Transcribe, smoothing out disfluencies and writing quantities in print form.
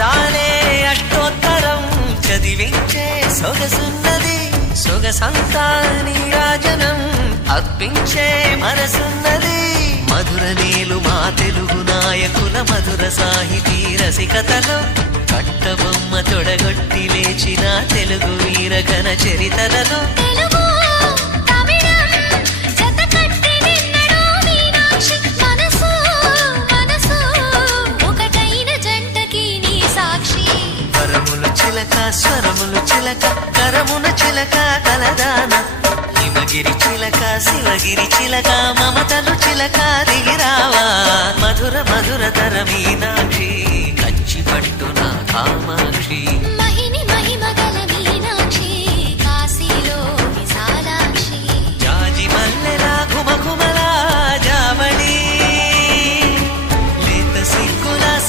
అందాలే అష్టోత్తరం చదివించే సొగసున్నది సొగసంతా నీరాజనం అర్పించే మనసున్నది మధుర నీలు మా తెలుగు నాయకుల మధుర సాహితీ రసికతలో కట్టబొమ్మ తొడగొట్టి లేచిన తెలుగు వీర ఘన చరితలలో స్వరములు చిలక కరమున చిలక కలదాన హిమగిరి చిలక శివగిరి చిలక మమతలు చిలక దిగిరావా మధుర మధుర తర మీనాక్షి